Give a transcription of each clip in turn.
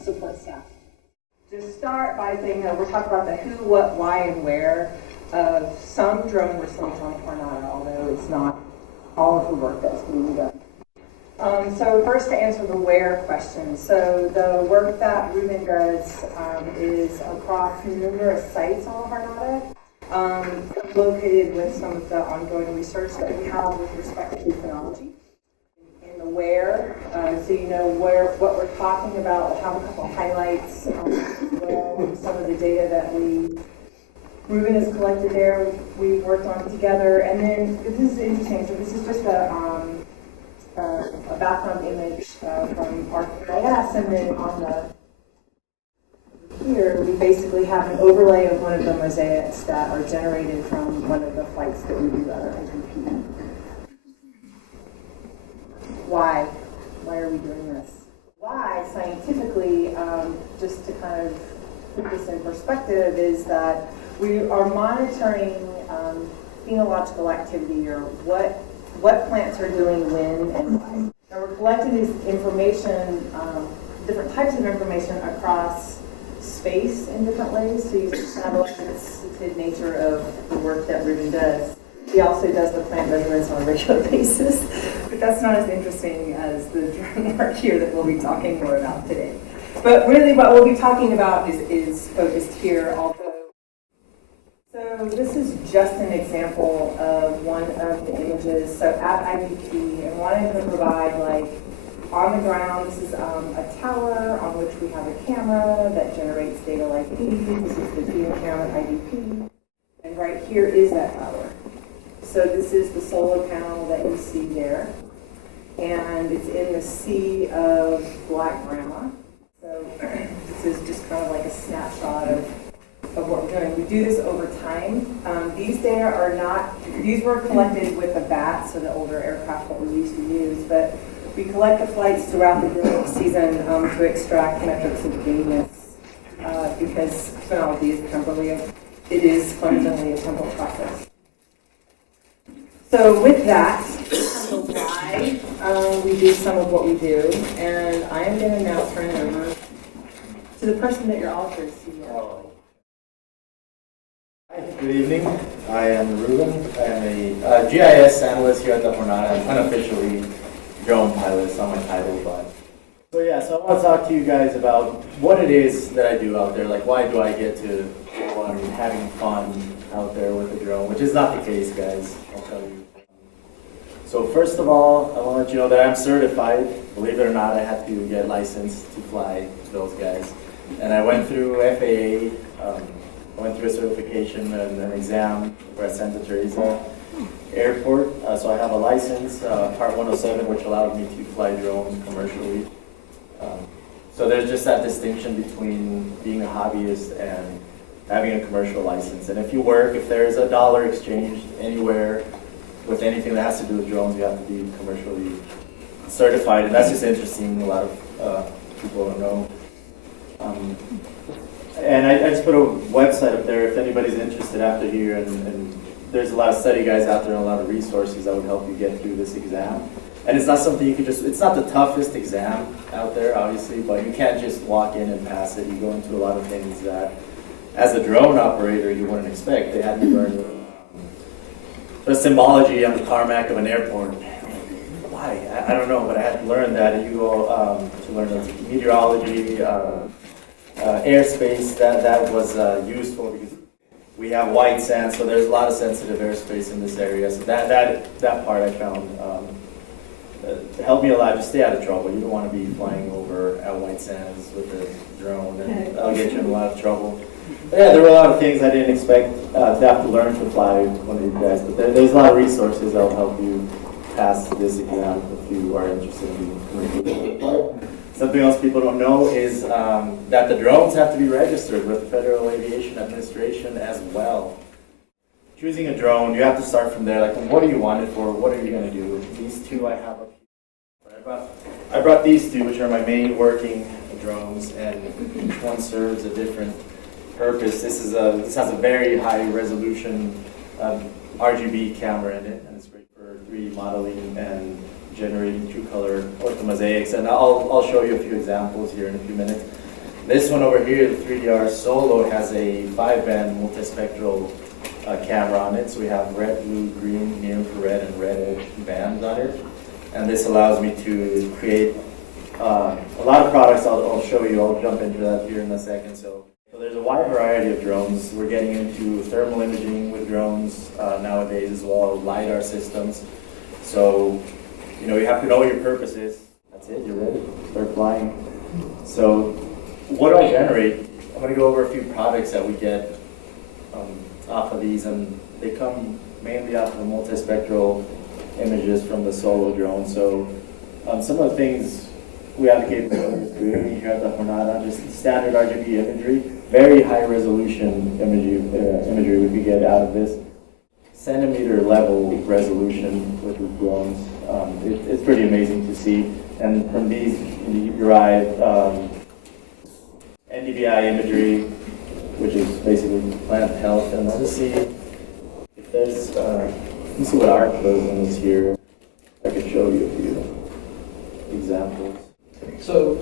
support staff. Just start by saying that we're talking about the who, what, why, and where of some drone research on Coronado, although it's not all of the work that's being done. So first, to answer the where question. So the work that Ruben does is across numerous sites on Coronado, located with some of the ongoing research that we have with respect to phenology. In the where, so you know what we're talking about. We'll have a couple highlights as well, some of the data that Ruben has collected there, we've worked on together. And then this is interesting. So this is just a background image from ArcGIS, and then on here we basically have an overlay of one of the mosaics that are generated from one of the flights that we do at NTP. Why? Why are we doing this? Why, scientifically, just to kind of put this in perspective, is that we are monitoring phenological activity, or what plants are doing when and why. And we're collecting this information, different types of information across space in different ways. So you kind of look at the nature of the work that Ruben does. He also does the plant measurements on a regular basis, but that's not as interesting as the drone work here that we'll be talking more about today. But really what we'll be talking about is focused here also. So this is just an example of one of the images. So at IDP, and wanted to provide, like, on the ground, this is a tower on which we have a camera that generates data like these. This is the view camera at IDP. And right here is that tower. So this is the solar panel that you see there. And it's in the sea of black grama. So this is just kind of like a snapshot of what we're doing. We do this over time. These data are not, these were collected with the BAT, so the older aircraft that we used to use, but we collect the flights throughout the growing season to extract metrics of gayness, because phenology is temporally, it is fundamentally a temporal process. So with that, why we do some of what we do, and I am going to now turn it over to the person that you're all here to see. Hi, good evening. I am Ruben. I am a GIS analyst here at the Coronado. I'm unofficially drone pilot, it's not my title, but. So yeah, so I want to talk to you guys about what it is that I do out there. Like, why do I get to go on having fun out there with the drone, which is not the case, guys, I'll tell you. So first of all, I want to let you know that I'm certified. Believe it or not, I had to get licensed to fly those guys. And I went through FAA, I went through a certification and an exam for at Santa Teresa Airport. So I have a license, Part 107, which allowed me to fly drones commercially. So there's just that distinction between being a hobbyist and having a commercial license. And if you work, if there's a dollar exchange anywhere with anything that has to do with drones, you have to be commercially certified. And that's just interesting. A lot of people don't know. And I just put a website up there if anybody's interested after here, and there's a lot of study guides out there and a lot of resources that would help you get through this exam. And it's not something you could just, it's not the toughest exam out there, obviously, but you can't just walk in and pass it. You go into a lot of things that, as a drone operator, you wouldn't expect. They had me learn the symbology on the tarmac of an airport. Why? I don't know, but I had to learn that. And you go to learn the meteorology, airspace, that was useful because we have white sand, so there's a lot of sensitive airspace in this area. So that part I found helped me a lot. Just stay out of trouble. You don't want to be flying over at white sands with a drone, and that'll get you in a lot of trouble. But yeah, there were a lot of things I didn't expect to have to learn to fly one of these guys. But there's a lot of resources that will help you pass this exam if you are interested in being commercial. Something else people don't know is that the drones have to be registered with the Federal Aviation Administration as well. Choosing a drone, you have to start from there. Like, what do you want it for? What are you going to do? These two I have up here. I brought these two, which are my main working drones, and each one serves a different purpose. This has a very high resolution RGB camera in it, and it's great for 3D modeling and generating true color orthomosaics, and I'll show you a few examples here in a few minutes. This one over here, the 3DR Solo, has a 5-band multispectral camera on it. So we have red, blue, green, near infrared, and red bands on it. And this allows me to create a lot of products. I'll show you. I'll jump into that here in a second. So there's a wide variety of drones. We're getting into thermal imaging with drones nowadays as well, LiDAR systems. So, you know, you have to know what your purpose is. That's it, you're ready, start flying. So, what do I generate? I'm going to go over a few products that we get off of these, and they come mainly off of multispectral images from the Solo drone. So, some of the things we have the capability of doing here at the Jornada, just standard RGB imagery, very high resolution imagery we could get out of this. Centimeter level resolution with the drones. It's pretty amazing to see. And from these, you derive NDVI imagery, which is basically plant health. And let's see if there's, let me see what our closing is here. I could show you a few examples. So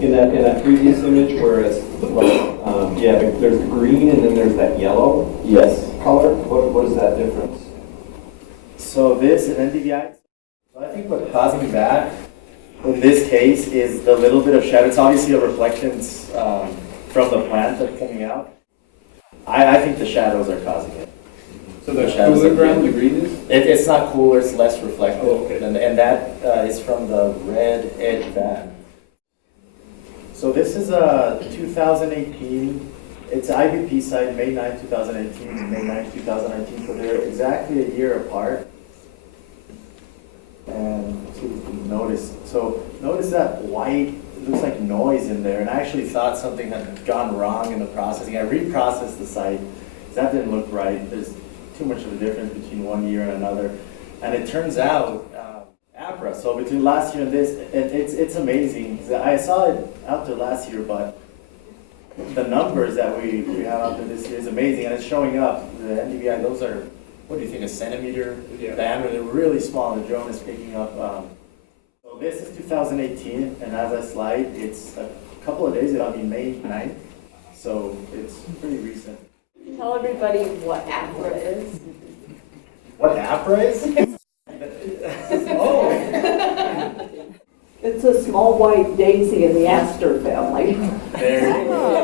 in that previous image where it's like, there's the green and then there's that yellow. Yes. Color. What is that difference? So this in NDVI. So I think what's causing that in this case is the little bit of shadow. It's obviously a reflectance from the plant that's coming out. I think the shadows are causing it. So the cooler ground, the green is? It's not cooler, it's less reflective. Oh, okay. And that is from the red edge band. So this is a 2018, it's IBP site, May 9, 2018 to May 9, 2019. So they're exactly a year apart. And see if you can notice. So notice that white, it looks like noise in there. And I actually thought something had gone wrong in the processing. I reprocessed the site because that didn't look right. There's too much of a difference between one year and another. And it turns out, APRA, so between last year and this, it's amazing. I saw it out there last year, but the numbers that we have out there this year is amazing, and it's showing up. The NDVI, those are, what do you think, a centimeter diameter? They're really small, and the drone is picking up. So this is 2018, and as I slide, it's a couple of days, it'll be May 9th, so it's pretty recent. Tell everybody what APRA is. What APRA is? Oh! It's a small white daisy in the aster family. There you go.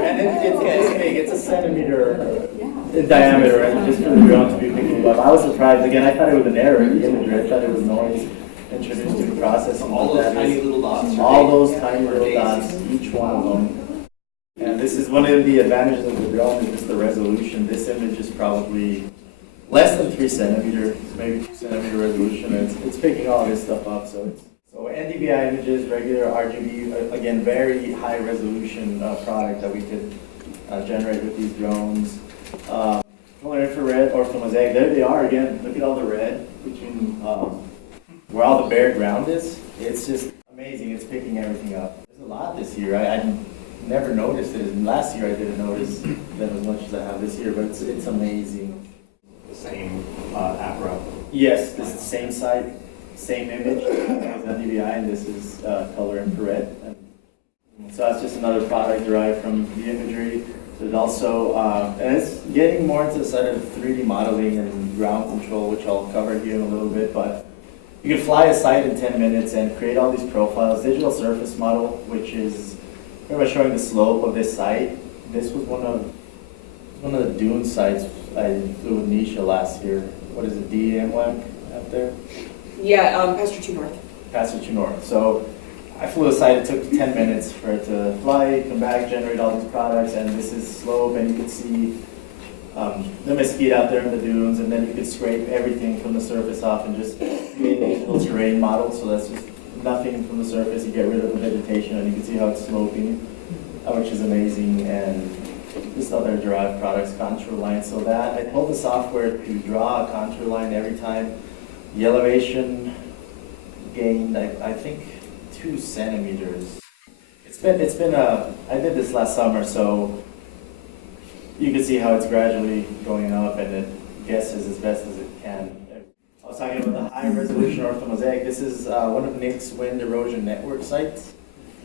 And it's big, it's a centimeter in diameter, and just for the drone to be picking up. I was surprised, again, I thought it was an error in the imagery, I thought it was noise introduced to the process. All those tiny little dots. All those tiny little dots, each one of them. And this is one of the advantages of the drone, is just the resolution. This image is probably less than 3 centimeters, maybe 2 centimeter resolution. It's picking all this stuff up. So NDVI images, regular RGB, again, very high resolution product that we could generate with these drones. Full infrared or from mosaic, there they are again. Look at all the red between where all the bare ground is. It's just amazing. It's picking everything up. There's a lot this year. I never noticed it. Last year I didn't notice them as much as I have this year, but it's amazing. Same APRA. Yes, this is the same site, same image as NDVI, and this is color infrared. And so that's just another product derived from the imagery. There's also, and it's getting more into the side of 3D modeling and ground control, which I'll cover here in a little bit, but you can fly a site in 10 minutes and create all these profiles. Digital surface model, which is pretty much showing the slope of this site. This was one of the dune sites I flew with Nisha last year. What is it, DMWAC out there? Yeah, Pastor True North. Pastor True North. So I flew a site, it took 10 minutes for it to fly, come back, generate all these products, and this is slope, and you can see the mesquite out there in the dunes, and then you could scrape everything from the surface off and just create a digital terrain model. So that's just nothing from the surface. You get rid of the vegetation, and you can see how it's sloping, which is amazing. And this other derived products, contour line. So that I told the software to draw a contour line every time. The elevation gained, I think, 2 centimeters. It's been I did this last summer, so you can see how it's gradually going up, and it guesses as best as it can. I was talking about the high resolution orthomosaic. This is one of Nick's wind erosion network sites.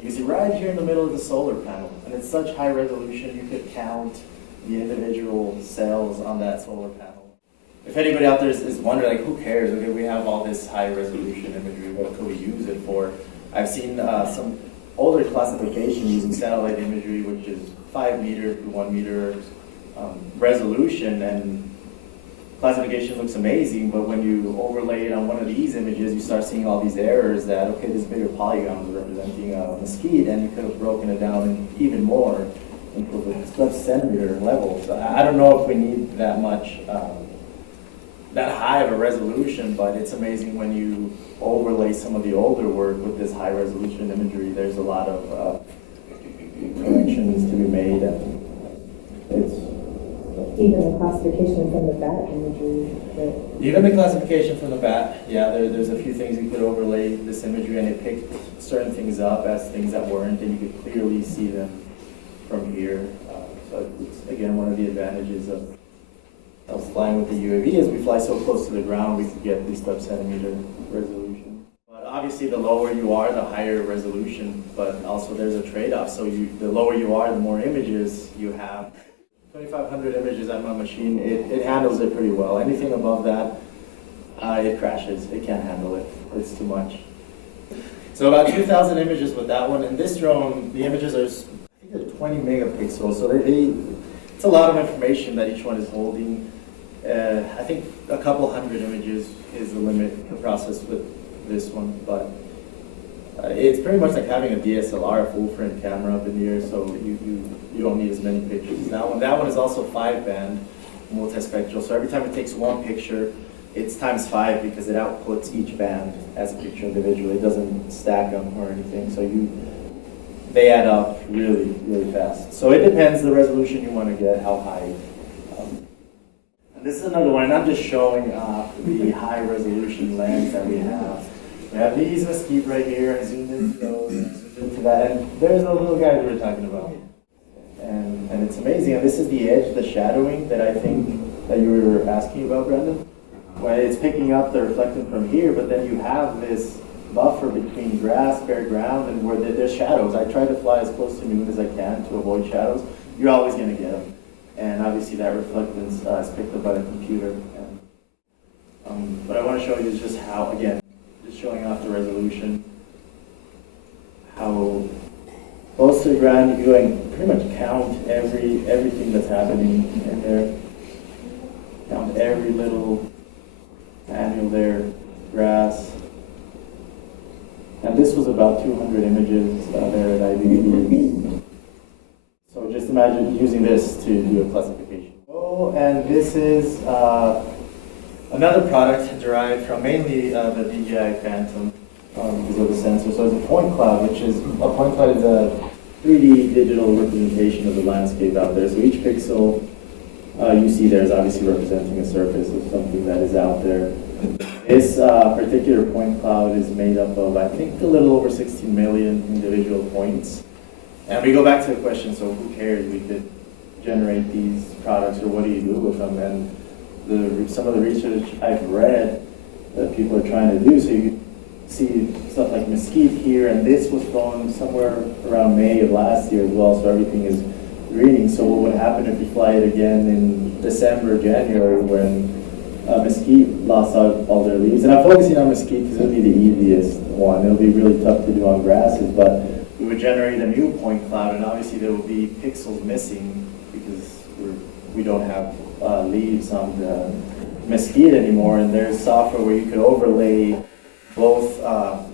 You see right here in the middle of the solar panel, and it's such high resolution you could count the individual cells on that solar panel. If anybody out there is wondering, like, who cares? Okay, we have all this high resolution imagery, what could we use it for? I've seen some older classification using satellite imagery, which is 5 meter to 1 meter resolution, and classification looks amazing, but when you overlay it on one of these images, you start seeing all these errors that, okay, this bigger polygon was representing a mesquite, and you could have broken it down even more into the sub-centimeter level. So I don't know if we need that much, that high of a resolution, but it's amazing when you overlay some of the older work with this high resolution imagery. There's a lot of corrections to be made, and it's even the classification from the bat imagery. even the classification from the bat. Yeah, there's a few things you could overlay this imagery, and it picked certain things up as things that weren't, and you could clearly see them from here. So it's again one of the advantages of flying with the UAV. As we fly so close to the ground, we could get these sub-centimeter resolution. But obviously, the lower you are, the higher resolution. But also, there's a trade-off. So the lower you are, the more images you have. 2,500 images on my machine, it handles it pretty well. Anything above that, it crashes. It can't handle it. It's too much. So about 2,000 images with that one. And this drone, the images are, I think they're 20 megapixels. So it's a lot of information that each one is holding. I think a couple hundred images is the limit to process with this one. But it's pretty much like having a DSLR, a full-frame camera up in the air, so you don't need as many pictures. That one is also 5-band multispectral, so every time it takes one picture, it's times 5 because it outputs each band as a picture individually. It doesn't stack them or anything, so they add up really, really fast. So it depends the resolution you want to get, how high. And this is another one, and I'm just showing the high resolution lens that we have. We have these mesquite right here, I zoomed into those, and zoomed into that, and there's the little guys we were talking about. And it's amazing, and this is the edge, the shadowing that I think that you were asking about, Brendan. Where it's picking up the reflecting from here, but then you have this buffer between grass, bare ground, and where there's shadows. I try to fly as close to noon as I can to avoid shadows. You're always going to get them. And obviously that reflectance is picked up by the computer. And, what I want to show you is just how, again, showing off the resolution, how close to the ground you go and pretty much count everything that's happening in there. Count every little annual there, grass. And this was about 200 images there at IBD. So just imagine using this to do a classification. Oh, and this is another product derived from mainly the DJI Phantom because of the sensor. So it's a point cloud, which is, a point cloud is a 3D digital representation of the landscape out there. So each pixel you see there is obviously representing a surface of something that is out there. This particular point cloud is made up of, I think, a little over 16 million individual points. And we go back to the question, so who cares? We could generate these products, or what do you do with them? And some of the research I've read that people are trying to do, so you see stuff like mesquite here, and this was flown somewhere around May of last year as well, so everything is greening. So what would happen if you fly it again in December, January, when mesquite lost out all their leaves? And I'm focusing on mesquite because it'll be the easiest one. It'll be really tough to do on grasses, but we would generate a new point cloud, and obviously there will be pixels missing because we don't have leaves on the mesquite anymore, and there's software where you could overlay both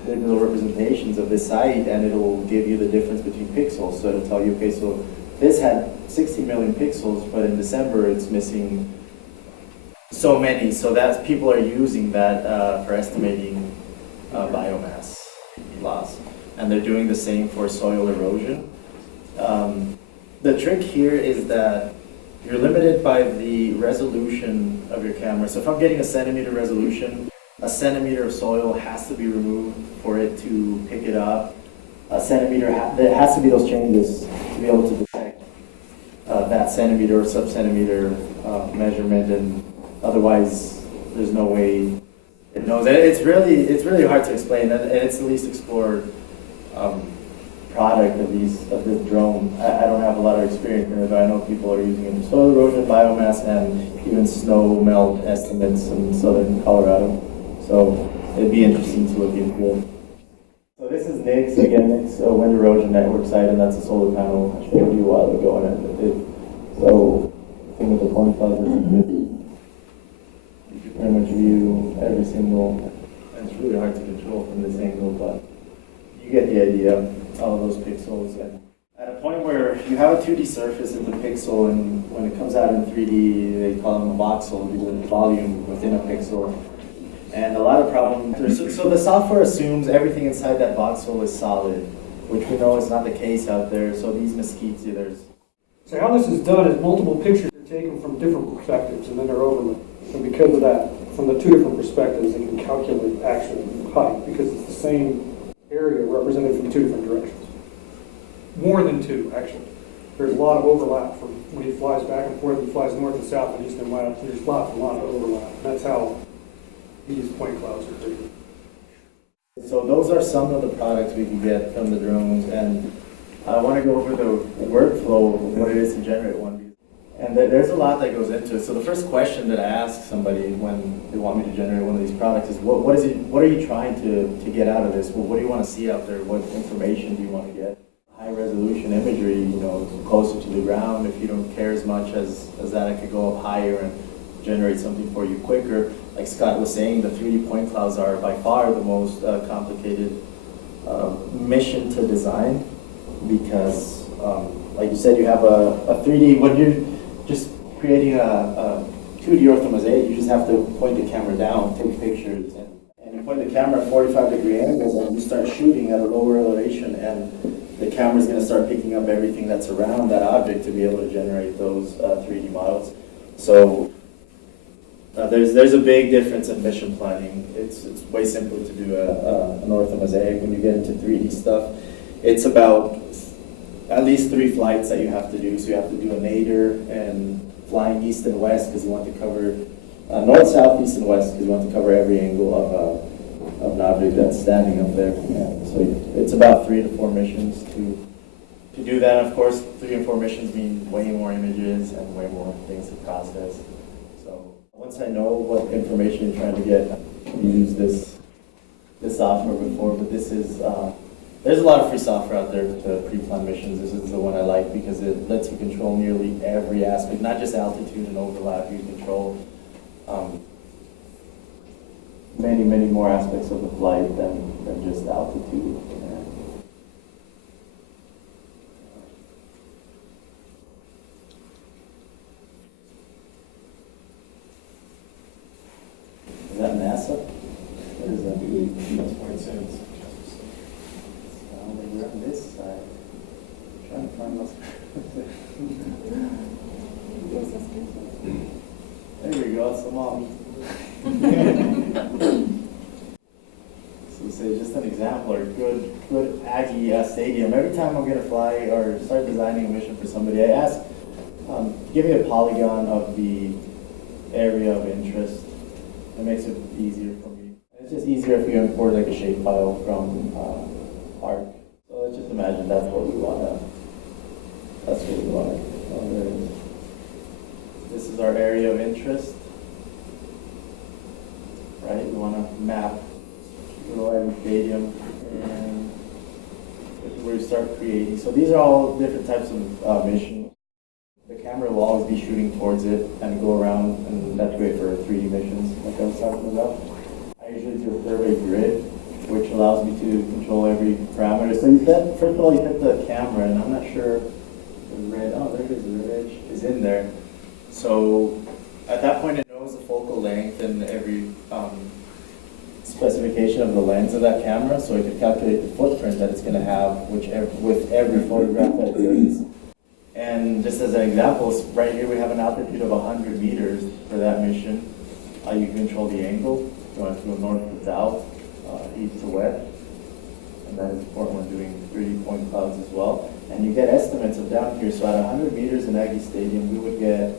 digital representations of this site, and it'll give you the difference between pixels. So it'll tell you, okay, so this had 60 million pixels, but in December it's missing so many. So that's, people are using that for estimating biomass loss, and they're doing the same for soil erosion. The trick here is that you're limited by the resolution of your camera. So if I'm getting a centimeter resolution, a centimeter of soil has to be removed for it to pick it up. A centimeter, there has to be those changes to be able to detect that centimeter or sub-centimeter measurement, and otherwise there's no way it knows. It's really hard to explain, and it's the least explored product of this drone. I don't have a lot of experience in it, but I know people are using it in soil erosion, biomass, and even snow melt estimates in southern Colorado. So it'd be interesting to look into it. So this is Nick's, again, Nick's wind erosion network site, and that's a solar panel I showed you a while ago. So the thing with the point cloud is you can pretty much view every single, and it's really hard to control from this angle, but you get the idea, all those pixels. And at a point where you have a 2D surface in the pixel, and when it comes out in 3D, they call them a voxel, because of the volume within a pixel. And a lot of problems. So the software assumes everything inside that voxel is solid, which we know is not the case out there. So these mesquites, there's. So how this is done is multiple pictures are taken from different perspectives, and then they're overlaid. And because of that, from the two different perspectives, they can calculate actual height, because it's the same area represented from two different directions. More than two, actually. There's a lot of overlap from when he flies back and forth, he flies north and south and east and west. There's lots and lots of overlap. That's how these point clouds are created. So those are some of the products we can get from the drones, and I want to go over the workflow of what it is to generate one. And there's a lot that goes into it. So the first question that I ask somebody when they want me to generate one of these products is, what are you trying to get out of this? Well, what do you want to see out there? What information do you want to get? High resolution imagery, closer to the ground. If you don't care as much as that, I could go up higher and generate something for you quicker. Like Scott was saying, the 3D point clouds are by far the most complicated mission to design, because like you said, you have a 3D, when you're just creating a 2D orthomosaic, you just have to point the camera down, take pictures, and you point the camera at 45-degree angles, and you start shooting at a lower elevation, and the camera's going to start picking up everything that's around that object to be able to generate those 3D models. So there's a big difference in mission planning. It's way simpler to do an orthomosaic. When you get into 3D stuff, it's about at least 3 flights that you have to do. So you have to do a nadir and flying east and west, because you want to cover north, south, east, and west, because you want to cover every angle of an object that's standing up there. And so it's about 3 to 4 missions to do that. And of course, 3 and 4 missions mean way more images and way more things to process. So once I know what information you're trying to get, you use this software before, but this is, there's a lot of free software out there to pre-plan missions. This is the one I like because it lets you control nearly every aspect, not just altitude and overlap. You control many, many more aspects of the flight than just altitude. Is that NASA? What is that? That's where it says. We're on this side. I'm trying to find those. There we go, some mom. So say just an example, or good Aggie stadium. Every time I'm gonna fly or start designing a mission for somebody, I ask, give me a polygon of the area of interest. It makes it easier for me. It's just easier if you import like a shapefile from ARC. So let's just imagine that's what we want. That's what we want. Oh, there it is. This is our area of interest. Right? We want to map Ruben Stadium, and this is where you start creating. So these are all different types of missions. The camera will always be shooting towards it and go around, and that's great for 3D missions, like I was talking about. I usually do a survey grid, which allows me to control every parameter. So you set, first of all, you hit the camera, and I'm not sure the red, oh, there it is, the red is in there. So at that point, it knows the focal length and every specification of the lens of that camera, so it can calculate the footprint that it's going to have with every photograph that it takes. And just as an example, right here we have an altitude of 100 meters for that mission. You control the angle. You want to go north to south, east to west. And that is important when doing 3D point clouds as well. And you get estimates of down here. So at 100 meters in Aggie Stadium, we would get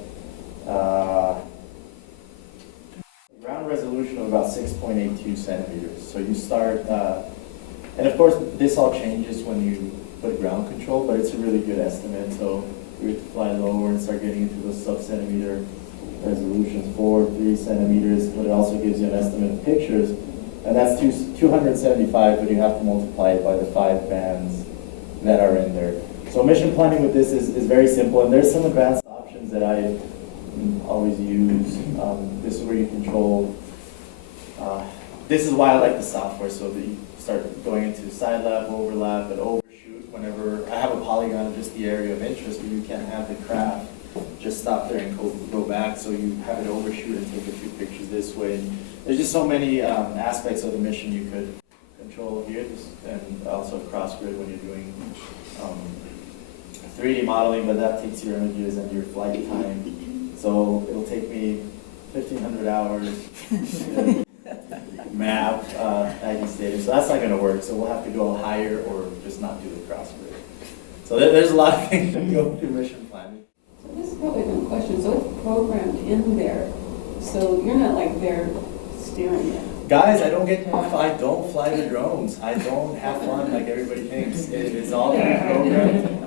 ground resolution of about 6.82 centimeters. So you start, and of course this all changes when you put ground control, but it's a really good estimate. So we have to fly lower and start getting into those sub-centimeter resolutions, 4, 3 centimeters, but it also gives you an estimate of pictures. And that's 275, but you have to multiply it by the 5 bands that are in there. So mission planning with this is very simple, and there's some advanced options that I always use. This is where you control, this is why I like the software, so that you start going into side lap, overlap, and overshoot. Whenever I have a polygon of just the area of interest, but you can't have the craft just stop there and go back, so you have it overshoot and take a few pictures this way. And there's just so many aspects of the mission you could control here, and also cross grid when you're doing 3D modeling, but that takes your images and your flight time. So it'll take me 1,500 hours to map Aggie Stadium. So that's not going to work. So we'll have to go higher or just not do the cross grid. So there's a lot of things that go through mission planning. So this is probably a good question. So it's programmed in there. So you're not like there steering it. Guys, I don't fly the drones. I don't have fun like everybody thinks. It's all programmed.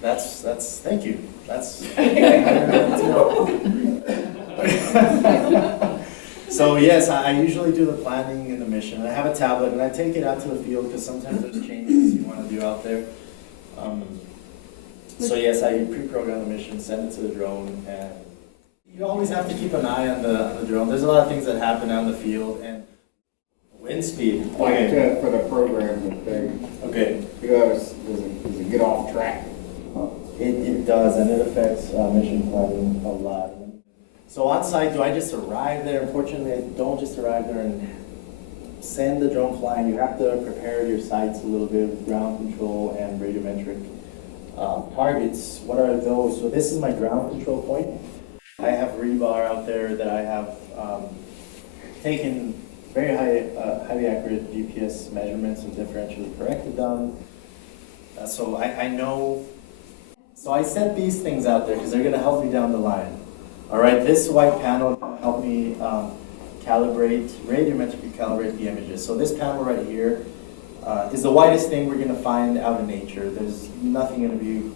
That's, thank you. That's, so yes, I usually do the planning and the mission. And I have a tablet and I take it out to the field because sometimes there's changes you want to do out there. So yes, I pre-program the mission, send it to the drone, and you always have to keep an eye on the drone. There's a lot of things that happen out in the field, and wind speed. Like for the program thing. Okay. Does it get off track? It does, and it affects mission planning a lot. So on site, do I just arrive there? Unfortunately, I don't just arrive there and send the drone flying. You have to prepare your sites a little bit with ground control and radiometric targets. What are those? So this is my ground control point. I have rebar out there that I have taken very highly accurate GPS measurements and differentially corrected them. So I know. So I set these things out there because they're going to help me down the line. All right, this white panel will help me radiometrically calibrate the images. So this panel right here is the whitest thing we're going to find out in nature. There's nothing going to be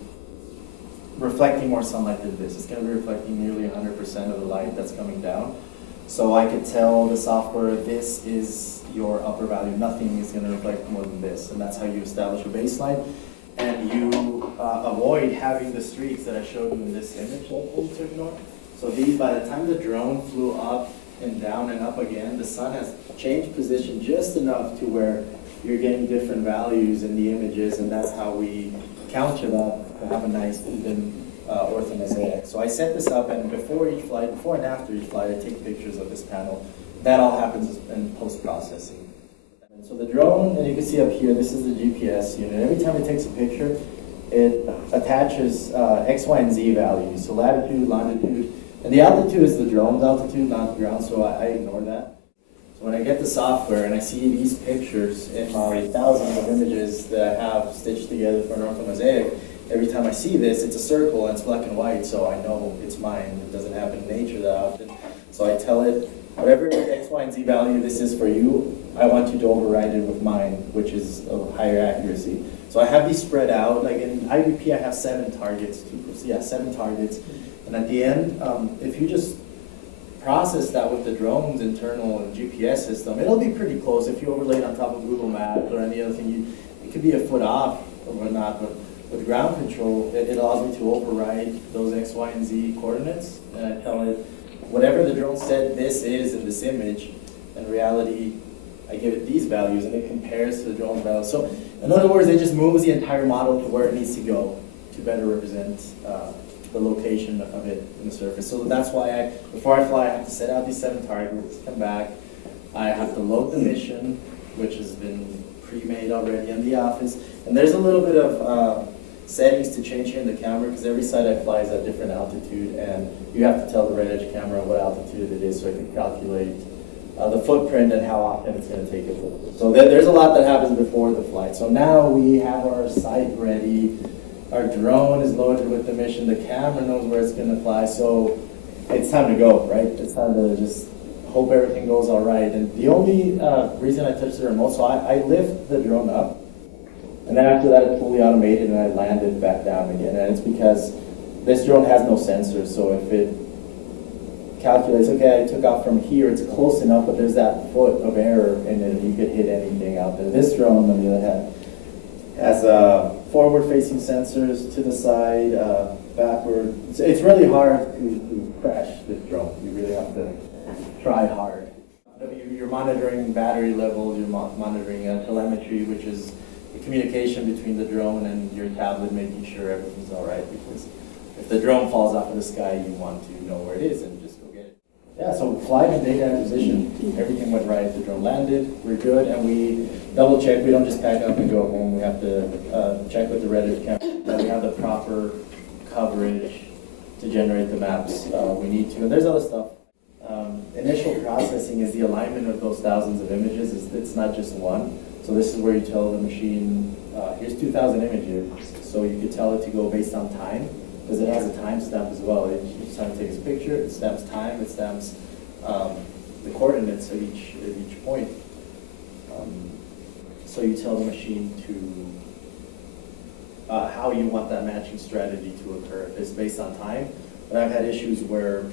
reflecting more sunlight than this. It's going to be reflecting nearly 100% of the light that's coming down. So I could tell the software, this is your upper value. Nothing is going to reflect more than this. And that's how you establish a baseline. And you avoid having the streaks that I showed you in this image to ignore. So these, by the time the drone flew up and down and up again, the sun has changed position just enough to where you're getting different values in the images, and that's how we count it up to have a nice even orthomosaic. So I set this up, and before each flight, before and after each flight, I take pictures of this panel. That all happens in post-processing. So the drone, and you can see up here, this is the GPS unit. Every time it takes a picture, it attaches X, Y, and Z values. So latitude, longitude, and the altitude is the drone's altitude, not the ground, so I ignore that. So when I get the software and I see these pictures in my thousands of images that I have stitched together for an orthomosaic, every time I see this, it's a circle and it's black and white, so I know it's mine. It doesn't happen in nature that often. So I tell it, whatever X, Y, and Z value this is for you, I want you to override it with mine, which is of higher accuracy. So I have these spread out. Like in IVP, I have 7 targets. 7 targets. And at the end, if you just process that with the drone's internal GPS system, it'll be pretty close. If you overlay it on top of Google Maps or any other thing, it could be a foot off or whatnot. But with ground control, it allows me to override those X, Y, and Z coordinates. And I tell it, whatever the drone said this is in this image, in reality, I give it these values, and it compares to the drone's values. So, in other words, it just moves the entire model to where it needs to go to better represent the location of it in the surface. So that's why before I fly, I have to set out these 7 targets, come back. I have to load the mission, which has been pre-made already in the office. And there's a little bit of settings to change here in the camera, because every site I fly is at different altitude, and you have to tell the red edge camera what altitude it is so it can calculate the footprint and how often it's going to take it. So there's a lot that happens before the flight. So now we have our site ready. Our drone is loaded with the mission. The camera knows where it's going to fly. So it's time to go, right? It's time to just hope everything goes all right. And the only reason I touch the remote, so I lift the drone up, And then after that, it's fully automated, and I land it back down again. And it's because this drone has no sensors, so if it calculates, okay, I took off from here, it's close enough, but there's that foot of error in it, and you could hit anything out there. This drone, on the other hand, has forward-facing sensors to the side, backward. It's really hard to crash this drone. You really have to try hard. You're monitoring battery levels, you're monitoring telemetry, which is the communication between the drone and your tablet, making sure everything's all right, because if the drone falls off of the sky, you want to know where it is and just go get it. Yeah, so flight and data acquisition, everything went right. The drone landed, we're good, and we double check. We don't just pack up and go home. We have to check with the Reddit camera that we have the proper coverage to generate the maps we need to. And there's other stuff. Initial processing is the alignment of those thousands of images. It's not just one. So this is where you tell the machine, here's 2,000 images. So you could tell it to go based on time, because it has a timestamp as well. Each time it takes a picture, it stamps time, it stamps the coordinates at each point. So you tell the machine to how you want that matching strategy to occur. It's based on time, but I've had issues where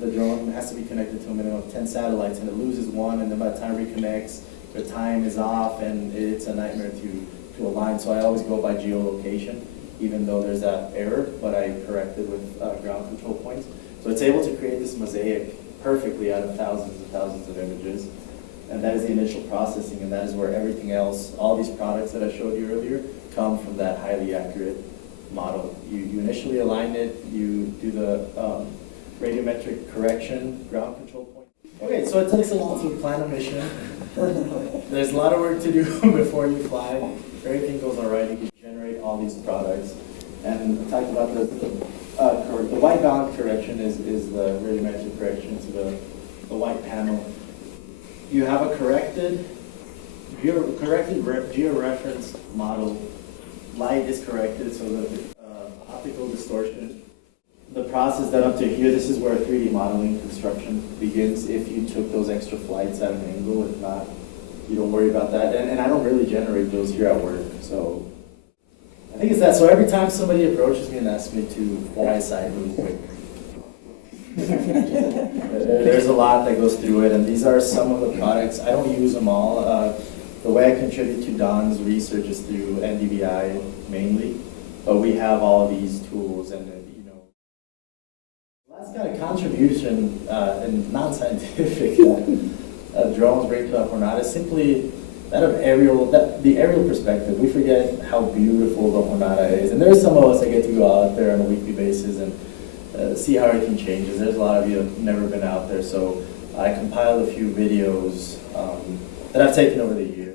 the drone has to be connected to a minimum of 10 satellites, and it loses one, and then by the time it reconnects, the time is off, and it's a nightmare to align. So I always go by geolocation, even though there's that error, but I correct it with ground control points. So it's able to create this mosaic perfectly out of thousands and thousands of images. And that is the initial processing, and that is where everything else, all these products that I showed you earlier, come from that highly accurate model. You initially align it, you do the radiometric correction, ground control point. Okay, so it takes a while to plan a mission. There's a lot of work to do before you fly. If everything goes all right, you can generate all these products. And I talked about the white balance correction is the radiometric correction to the white panel. You have a corrected georeferenced model. Light is corrected, so the optical distortion. The process that up to here, this is where 3D modeling construction begins. If you took those extra flights at an angle, if not, you don't worry about that. And I don't really generate those here at work, so I think it's that. So every time somebody approaches me and asks me to fly aside really quick, there's a lot that goes through it, and these are some of the products. I don't use them all. The way I contribute to Don's research is through NDVI mainly, but we have all of these tools, and last kind of contribution in non-scientific drones bring to our Jornada is simply that of the aerial perspective. We forget how beautiful the Jornada is, and there's some of us that get to go out there on a weekly basis and see how everything changes. There's a lot of you that have never been out there, so I compiled a few videos that I've taken over the years.